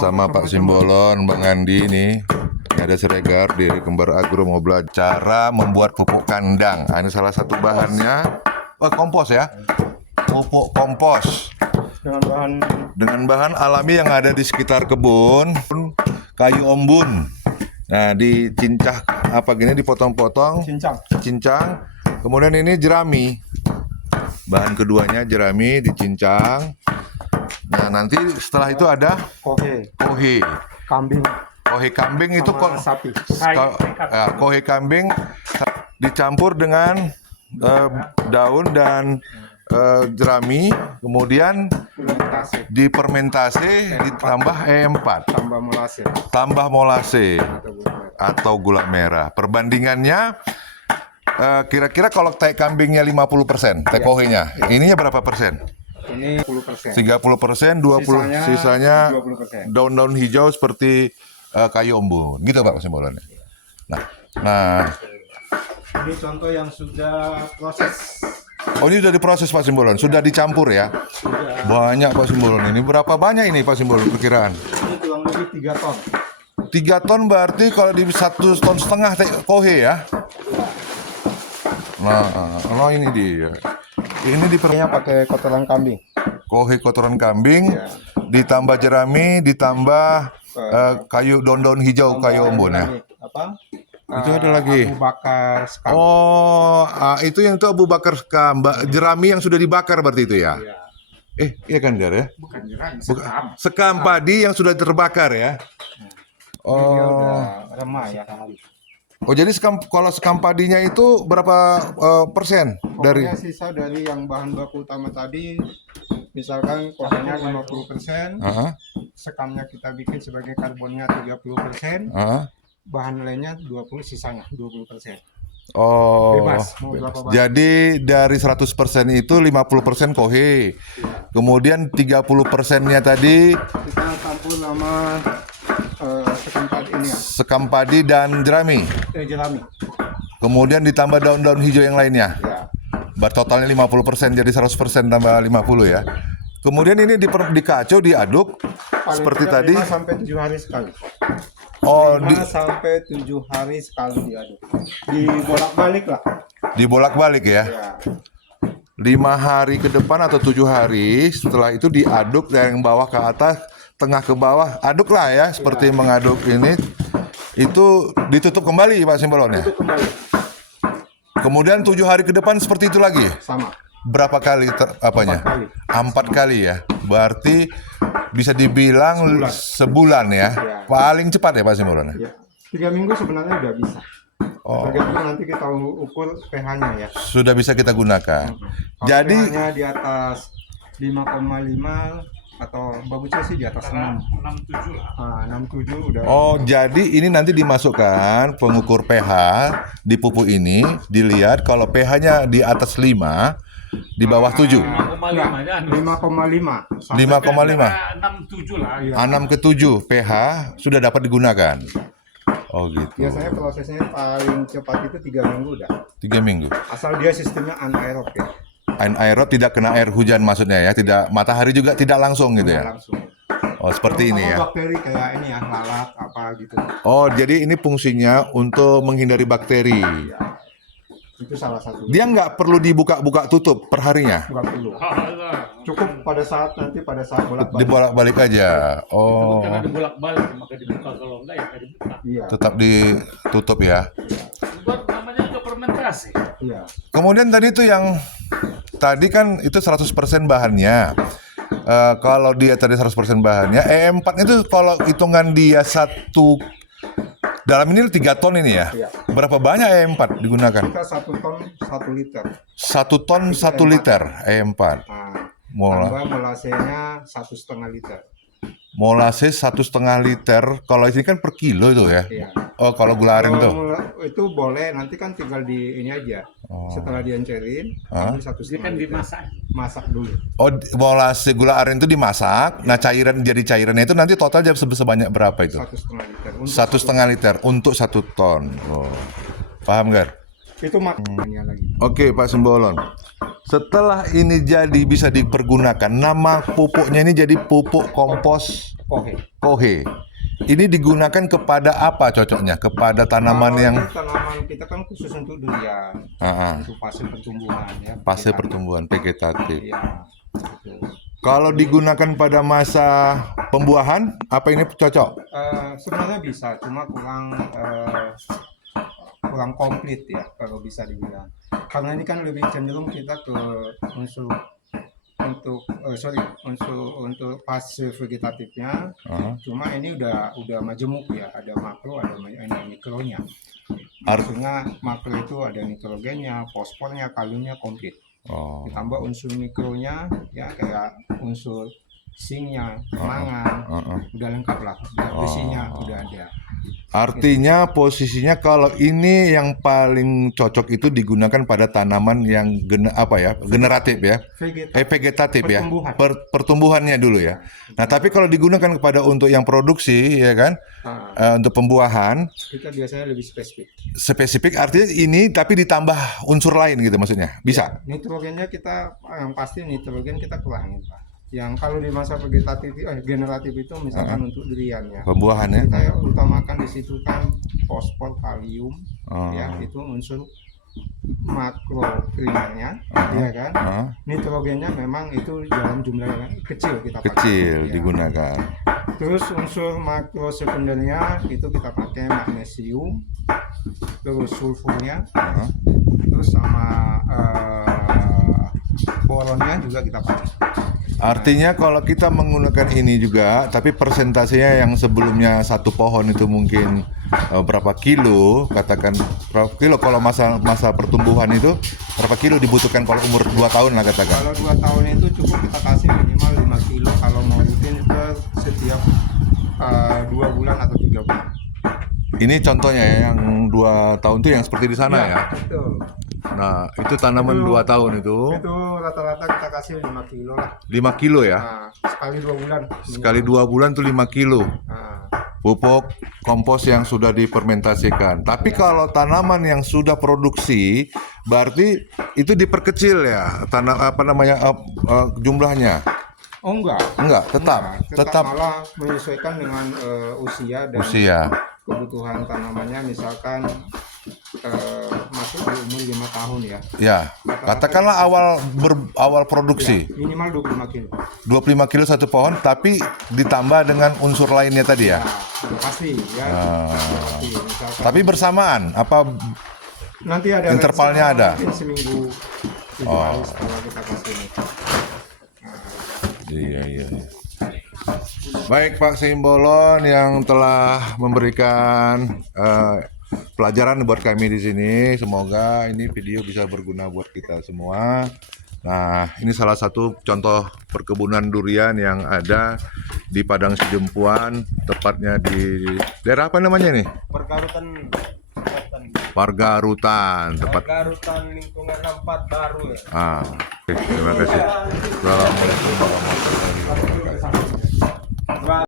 bersama Pak Simbolon, Bang Andi nih. Ini ada Siregar di Kembar Agro mau belajar cara membuat pupuk kandang. Ini salah satu bahannya, kompos ya. Pupuk kompos dengan bahan alami yang ada di sekitar kebun, kayu ombun. Nah, dicincang apa gini, dipotong-potong, cincang. Kemudian ini jerami. Bahan keduanya jerami dicincang. Nah, nanti setelah itu ada kohe kambing. Kohe kambing itu sapi. Kohe kambing dicampur dengan daun dan jerami, kemudian difermentasi, ditambah E4, tambah molase atau gula merah. Perbandingannya kira-kira kalau teh kambingnya 50%, teh kohenya, ininya berapa persen? Ini 10%. 30%, 20 sisanya 20%. Daun-daun hijau seperti kayu ombun. Gitu Pak Simbolon. Nah. Ini contoh yang sudah proses. Oh, ini sudah diproses Pak Simbolon, sudah dicampur ya? Sudah. Banyak Pak Simbolon. Ini berapa banyak ini Pak Simbolon perkiraan? Ini kurang lebih 3 ton. 3 ton berarti kalau di 1,5 ton teh kohe ya? Nah, ini dia. Ini pakai kotoran kambing. Kohe kotoran kambing, ditambah jerami, ditambah daun-daun hijau, kayu ombun ya. Apa? Itu ada lagi. Abu bakar sekam. Oh, itu yang itu Abu Bakar sekam, jerami yang sudah dibakar berarti itu ya? Iya kan Dar ya? Bukan jerami, sekam. Sekam padi yang sudah terbakar ya? Dia udah remah ya kali. Oh, jadi kalau sekam padinya itu berapa persen dari? Pokoknya sisa dari yang bahan baku utama tadi, misalkan kohenya 50%, sekamnya kita bikin sebagai karbonnya 30%, bahan lainnya 20, sisanya 20%. Oh, bebas. Mau berapa bahan? Jadi dari 100% itu 50% kohe, kemudian 30%-nya tadi kita campur sama sekam padi ini ya. sekam padi dan jerami. Jerami. Kemudian ditambah daun-daun hijau yang lainnya. Ya. Totalnya 50%, jadi 100% tambah 50 ya. Kemudian ini dikacau, diaduk Paling seperti tidak tadi. 5 sampai 7 hari sekali. Oh, 5 sampai 7 hari sekali diaduk. Dibolak-balik lah. dibolak-balik ya. Ya. 5 hari ke depan atau 7 hari, setelah itu diaduk dari yang bawah ke atas, tengah ke bawah, aduk lah ya, seperti mengaduk ini. Itu ditutup kembali Pak Simbolon ya. Itu kembali. Kemudian 7 hari ke depan seperti itu lagi. Sama. Berapa kali apanya? 4 kali ya. Berarti bisa dibilang sebulan ya. Paling cepat ya Pak Simbolon. Ya. 3 minggu sebenarnya udah bisa. Oh. Tergantung nanti kita ukur pH-nya ya. Sudah bisa kita gunakan. Kalau Jadi pH-nya di atas 5,5 atau bagusnya sih di atas 6. 67 lah. 67 udah. oh, jadi ini nanti dimasukkan pengukur pH di pupuk ini, dilihat kalau pH-nya di atas 5, di bawah 7. 5,5 5,5. 5,5. 67 lah. 6 ke 7 pH sudah dapat digunakan. Oh gitu. Biasanya prosesnya paling cepat itu 3 minggu udah. 3 minggu. Asal dia sistemnya anaerob ya. Aerob, tidak kena air hujan maksudnya ya, tidak matahari juga tidak langsung gitu ya. Langsung. Oh, seperti ini ya. Bakteri kayak ini ya, lalat apa gitu. Oh, jadi ini fungsinya untuk menghindari bakteri. Itu salah satu. Dia nggak perlu dibuka-buka tutup per harinya. Nggak perlu. Cukup pada saat bolak-balik. Dibolak-balik aja. Oh, Karena dibolak-balik maka dibuka, kalau enggak ya nggak dibuka. Iya. tetap ditutup ya. Buat namanya juga fermentasi. Iya. Kemudian tadi itu yang tadi kan itu 100% bahannya. Kalau dia tadi 100% bahannya, E4 itu kalau hitungan dia dalam ini 3 ton ini ya. Iya. Berapa banyak E4 digunakan? Kita 1 ton 1 liter. 1 ton 1 liter E4. Nah, tambah molasenya 1,5 liter. Molase 1,5 liter. Kalau ini kan per kilo itu ya. Iya. Oh, kalau gula aren tuh. Itu boleh, nanti kan tinggal di ini aja. Setelah diencerin, ambil 1,5 Dia kan liter. dimasak. Masak dulu. Oh, molase gula aren itu dimasak. Nah, cairannya itu nanti total sebanyak berapa itu? 1,5 liter. Untuk 1,5 liter untuk 1 ton. Oh. Paham, Gar? itu makannya lagi. Oke, Pak Simbolon. Setelah ini jadi bisa dipergunakan, nama pupuknya ini jadi pupuk kompos Kohe. kohe. Ini digunakan kepada apa cocoknya? Kepada tanaman Kalau yang ini tanaman kita kan khusus untuk durian, untuk fase pertumbuhan ya. fase Vegetatif. pertumbuhan vegetatif. Iya. Betul. Kalau digunakan pada masa pembuahan, apa ini cocok? Sebenarnya bisa, cuma kurang komplit ya kalau bisa dibilang. Karena ini kan lebih cenderung kita ke unsur untuk fase vegetatifnya. Cuma ini udah majemuk ya, ada makro, ada mikronya. Artinya makro itu ada nitrogennya, fosfornya, kaliumnya komplit. Ditambah unsur mikronya ya kayak unsur sinknya, mangan, udah lengkap lah, besinya udah ada. Artinya posisinya kalau ini yang paling cocok itu digunakan pada tanaman yang generatif ya, vegetatif ya, pertumbuhannya dulu ya. Nah tapi kalau digunakan kepada untuk yang produksi ya kan, untuk pembuahan, kita biasanya lebih spesifik. Spesifik artinya ini tapi ditambah unsur lain gitu maksudnya, bisa? Ya, nitrogennya kita yang pasti nitrogen kita kurangin Pak. Yang kalau di masa vegetatif generatif itu misalkan untuk durian ya. Pembuahannya. Kita yang utamakan di situ kan fosfor, kalium, ya itu unsur makro primernya, ya kan. Nitrogennya memang itu dalam jumlah yang kecil kita pakai. Kecil ya. Digunakan. Terus unsur makro sekundernya itu kita pakai magnesium, terus sulfurnya, terus sama boronnya juga kita pakai. Artinya kalau kita menggunakan ini juga, tapi persentasenya yang sebelumnya satu pohon itu mungkin berapa kilo, katakan berapa kilo kalau masa pertumbuhan itu berapa kilo dibutuhkan kalau umur 2 tahun lah katakan. Kalau 2 tahun itu cukup kita kasih minimal 5 kilo kalau mau rutin ke setiap 2 bulan atau 3 bulan. Ini contohnya ya, yang 2 tahun itu yang seperti di sana ya. Betul. Nah itu tanaman 2 tahun itu. Itu rata-rata kita kasih 5 kilo lah. 5 kilo ya. Nah, sekali 2 bulan. Sekali 2 bulan tuh 5 kilo. Nah, Pupuk kompos yang sudah difermentasikan. Tapi kalau tanaman yang sudah produksi, berarti itu diperkecil ya jumlahnya. oh enggak. Enggak, tetap Malah menyesuaikan dengan usia dan kebutuhan tanamannya. Misalkan masuk di umur 5 tahun ya. Ya, katakanlah awal produksi. Ya, minimal 25 kilo. 25 kilo satu pohon, tapi ditambah dengan unsur lainnya tadi ya. Nah, pasti ya. Pasti, misalkan, Tapi bersamaan apa nanti ada intervalnya ada? Mungkin seminggu 7 hari setelah kita kasih ini. Iya. Baik Pak Simbolon yang telah memberikan pelajaran buat kami di sini. Semoga ini video bisa berguna buat kita semua. Nah, ini salah satu contoh perkebunan durian yang ada di Padang Sidempuan, tepatnya di daerah apa namanya nih? Pargarutan, Pargarutan lingkungan 4 baru ya. Terima kasih. Assalamualaikum warahmatullahi wabarakatuh.